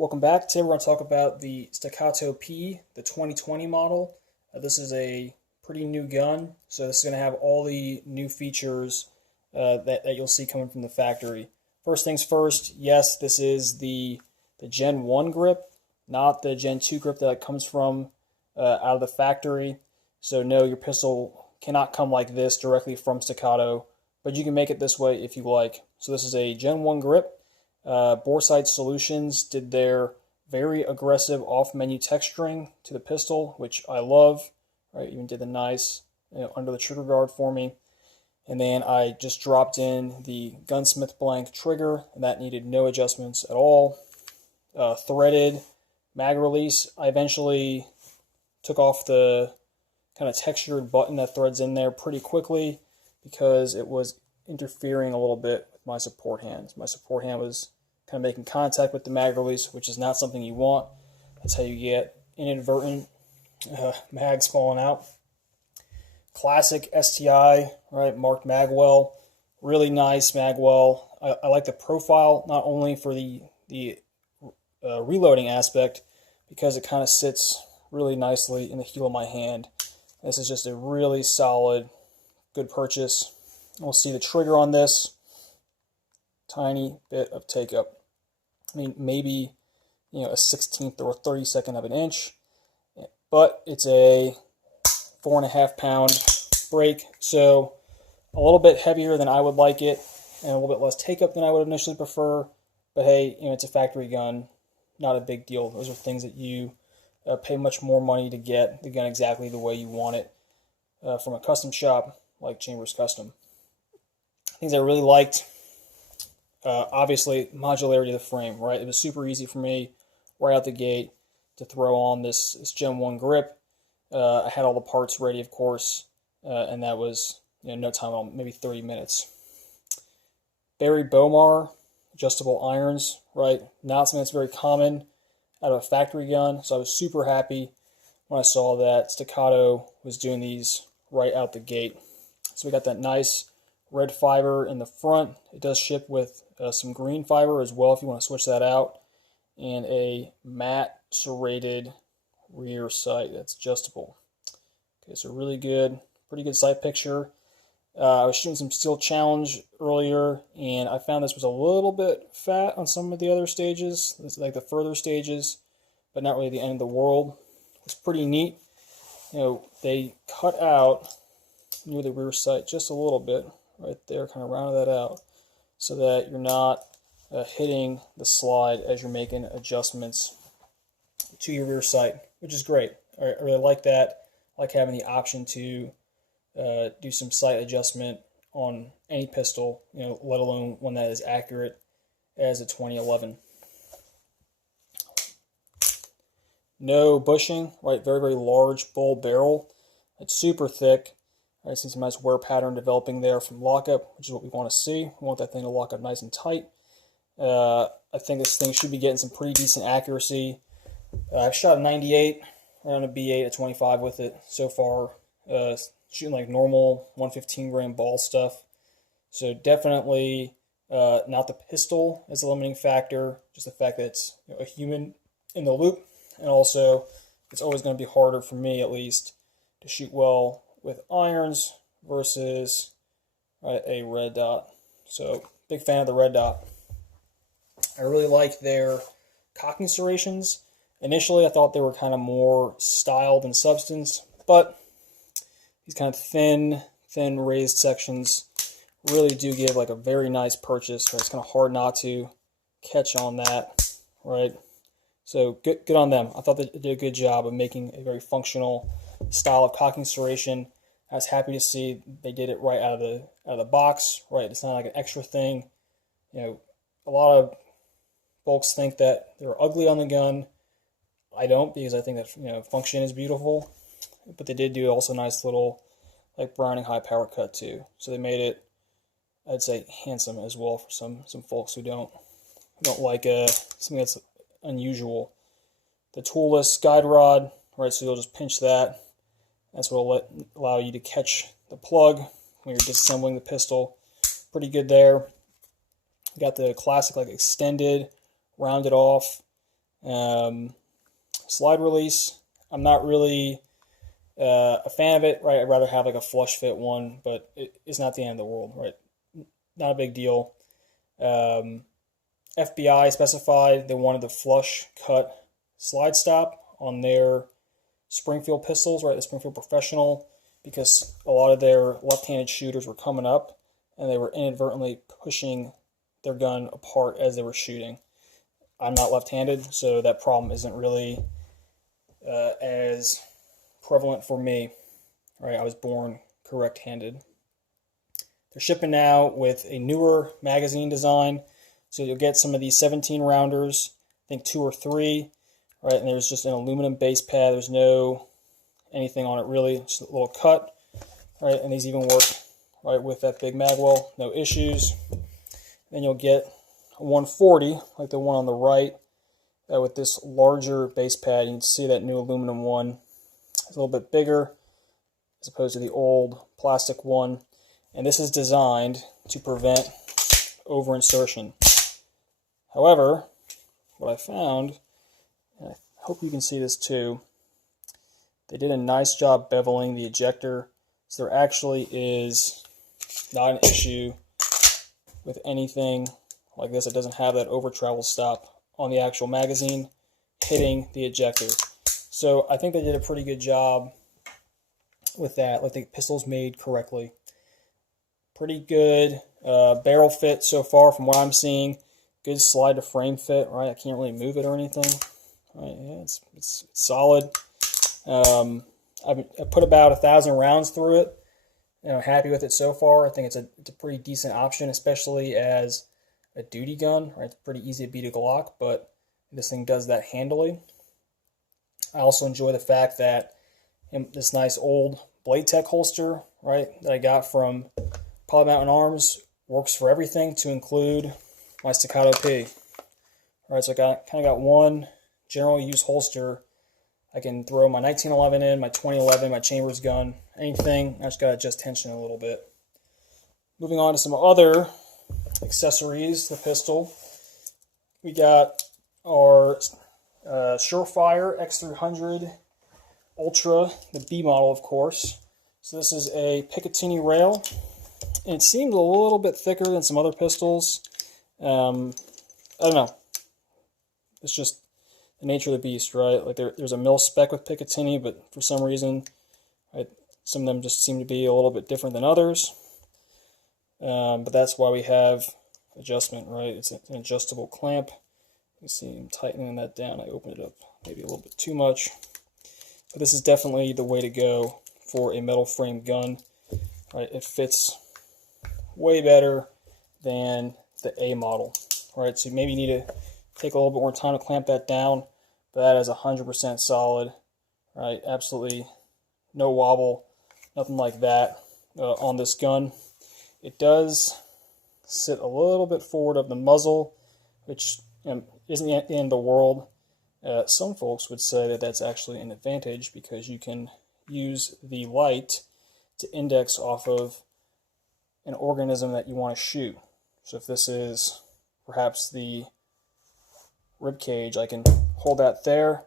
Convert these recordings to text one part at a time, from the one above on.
Welcome back. Today we're going to talk about the Staccato P, the 2020 model. This is a pretty new gun, so this is going to have all the new features that you'll see coming from the factory. First things first, yes, this is the Gen 1 grip, not the Gen 2 grip that comes from out of the factory. So no, your pistol cannot come like this directly from Staccato, but you can make it this way if you like. So this is a Gen 1 grip. Boresight Solutions did their very aggressive off-menu texturing to the pistol, which I love. Right, even did the nice under the trigger guard for me. And then I just dropped in the Gunsmith blank trigger, and that needed no adjustments at all. Threaded mag release. I eventually took off the kind of textured button that threads in there pretty quickly because it was interfering a little bit with my support hand. My support hand was kind of making contact with the mag release, which is not something you want. That's how you get inadvertent mags falling out. Classic STI, right? Marked magwell, really nice magwell. I like the profile not only for the reloading aspect because it kind of sits really nicely in the heel of my hand. This is just a really solid, good purchase. We'll see the trigger on this. Tiny bit of take up. I mean, maybe a 16th or a 32nd of an inch, but it's a 4.5 pound break, so a little bit heavier than I would like it, and a little bit less take up than I would initially prefer. But hey, it's a factory gun, not a big deal. Those are things that you pay much more money to get the gun exactly the way you want it from a custom shop like Chambers Custom. Things I really liked. Obviously, modularity of the frame, right? It was super easy for me right out the gate to throw on this Gen 1 grip. I had all the parts ready, of course, and that was no time at all, maybe 30 minutes. Barry Bomar, adjustable irons, right? Not something that's very common out of a factory gun, so I was super happy when I saw that Staccato was doing these right out the gate. So we got that nice red fiber in the front. It does ship with some green fiber as well if you want to switch that out, and a matte serrated rear sight that's adjustable. Okay, so really good, pretty good sight picture. I was shooting some Steel Challenge earlier, and I found this was a little bit fat on some of the other stages, like the further stages, but not really the end of the world. It's pretty neat. They cut out near the rear sight just a little bit right there, kind of rounded that out so that you're not hitting the slide as you're making adjustments to your rear sight, which is great. I really like that. I like having the option to do some sight adjustment on any pistol, let alone one that is accurate as a 2011. No bushing, right? Very, very large bull barrel. It's super thick. I see some nice wear pattern developing there from lockup, which is what we want to see. We want that thing to lock up nice and tight. I think this thing should be getting some pretty decent accuracy. I've shot a 98 around a B8 at 25 with it so far, shooting like normal 115 grain ball stuff. So definitely not the pistol as a limiting factor, just the fact that it's a human in the loop, and also it's always going to be harder for me at least to shoot well with irons versus a red dot. So big fan of the red dot. I really like their cocking serrations. Initially, I thought they were kind of more style than substance, but these kind of thin raised sections really do give like a very nice purchase. Right? It's kind of hard not to catch on that, right? So good on them. I thought they did a good job of making a very functional style of cocking serration. I was happy to see they did it right out of the box. Right, it's not like an extra thing. A lot of folks think that they're ugly on the gun. I don't, because I think that function is beautiful. But they did do also a nice little like Browning high power cut too. So they made it, I'd say, handsome as well for some folks who don't like something that's unusual. The toolless guide rod, right? So you'll just pinch that. That's what will allow you to catch the plug when you're disassembling the pistol. Pretty good there. Got the classic like extended, rounded off Slide release, I'm not really a fan of it, right? I'd rather have like a flush fit one, but it's not the end of the world, right? Not a big deal. FBI specified they wanted the flush cut slide stop on their Springfield pistols, right? The Springfield Professional, because a lot of their left-handed shooters were coming up and they were inadvertently pushing their gun apart as they were shooting. I'm not left-handed, so that problem isn't really as prevalent for me, right? I was born correct-handed. They're shipping now with a newer magazine design, so you'll get some of these 17 rounders, I think 2 or 3, right? And there's just an aluminum base pad. There's no anything on it really, just a little cut, right? And these even work right with that big mag well, no issues. Then you'll get a 140, like the one on the right, with this larger base pad. You can see that new aluminum one is a little bit bigger as opposed to the old plastic one. And this is designed to prevent over-insertion. However, what I found, and I hope you can see this too, they did a nice job beveling the ejector, so there actually is not an issue with anything like this. It doesn't have that over travel stop on the actual magazine hitting the ejector. So I think they did a pretty good job with that. Like the pistol's made correctly. Pretty good barrel fit so far from what I'm seeing. Good slide to frame fit, right? I can't really move it or anything. Right, yeah, it's solid. I put about 1,000 rounds through it. Happy with it so far. I think it's a pretty decent option, especially as a duty gun. Right, it's pretty easy to beat a Glock, but this thing does that handily. I also enjoy the fact that this nice old Blade Tech holster, right, that I got from Pod Mountain Arms, works for everything, to include my Staccato P. All right, so I kind of got one general use holster. I can throw my 1911 in, my 2011, my Chambers gun, anything. I just got to adjust tension a little bit. Moving on to some other accessories, the pistol. We got our Surefire X300 Ultra, the B model, of course. So this is a Picatinny rail, and it seems a little bit thicker than some other pistols. I don't know. It's just the nature of the beast, right? Like there's a mil spec with Picatinny, but for some reason, right, some of them just seem to be a little bit different than others. But that's why we have adjustment, right? It's an adjustable clamp. You can see I'm tightening that down. I opened it up maybe a little bit too much. But this is definitely the way to go for a metal frame gun, right? It fits way better than the A model, right? So you maybe need to take a little bit more time to clamp that down, but that is 100% solid, right? Absolutely no wobble, nothing like that on this gun. It does sit a little bit forward of the muzzle, which isn't the end of the world. Some folks would say that that's actually an advantage because you can use the light to index off of an organism that you want to shoot. So if this is perhaps the rib cage, I can hold that there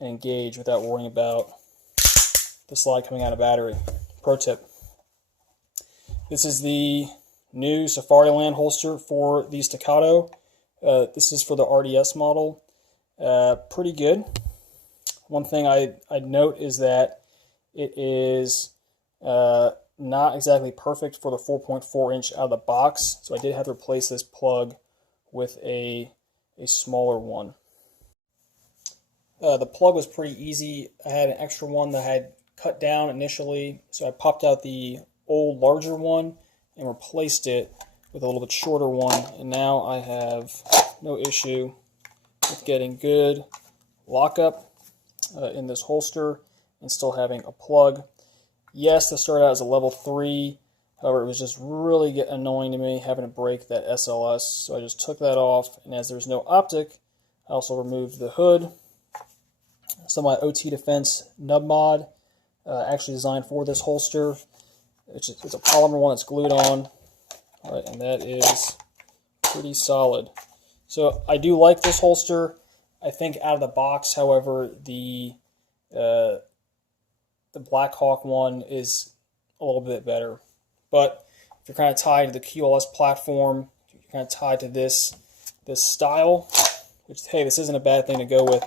and engage without worrying about the slide coming out of battery. Pro tip. This is the new Safariland holster for the Staccato. This is for the RDS model. Pretty good. One thing I'd note is that it is not exactly perfect for the 4.4 inch out of the box, so I did have to replace this plug with a smaller one. The plug was pretty easy. I had an extra one that I had cut down initially, so I popped out the old larger one and replaced it with a little bit shorter one, and now I have no issue with getting good lockup in this holster and still having a plug. Yes, this started out as a level 3, however it was just really getting annoying to me having to break that SLS, so I just took that off, and as there's no optic, I also removed the hood. So my OT Defense nub mod, actually designed for this holster. It's a polymer one that's glued on, right, and that is pretty solid. So I do like this holster. I think out of the box, however, the Blackhawk one is a little bit better. But if you're kind of tied to the QLS platform, you're kind of tied to this style, which, hey, this isn't a bad thing to go with,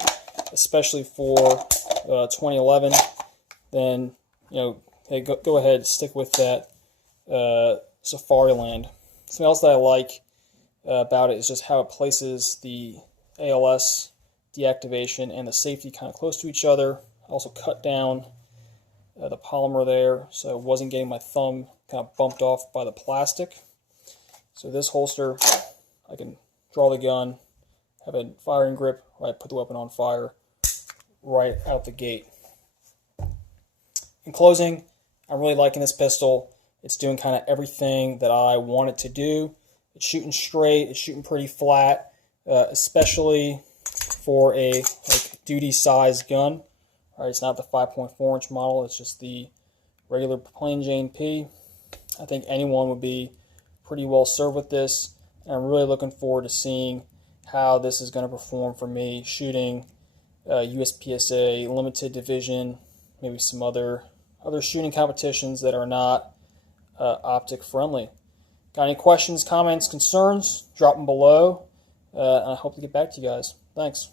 especially for 2011, then, hey, go ahead, stick with that Safariland. Something else that I like about it is just how it places the ALS deactivation and the safety kind of close to each other. I also cut down the polymer there, so I wasn't getting my thumb kind of bumped off by the plastic. So this holster, I can draw the gun, have a firing grip, right, put the weapon on fire right out the gate. In closing, I'm really liking this pistol. It's doing kind of everything that I want it to do. It's shooting straight, it's shooting pretty flat, especially for a duty size gun. All right, it's not the 5.4 inch model, it's just the regular plain Jane P. I think anyone would be pretty well served with this, and I'm really looking forward to seeing how this is going to perform for me shooting USPSA limited division, maybe some other shooting competitions that are not optic friendly. Got any questions, comments, concerns? Drop them below, and I hope to get back to you guys. Thanks.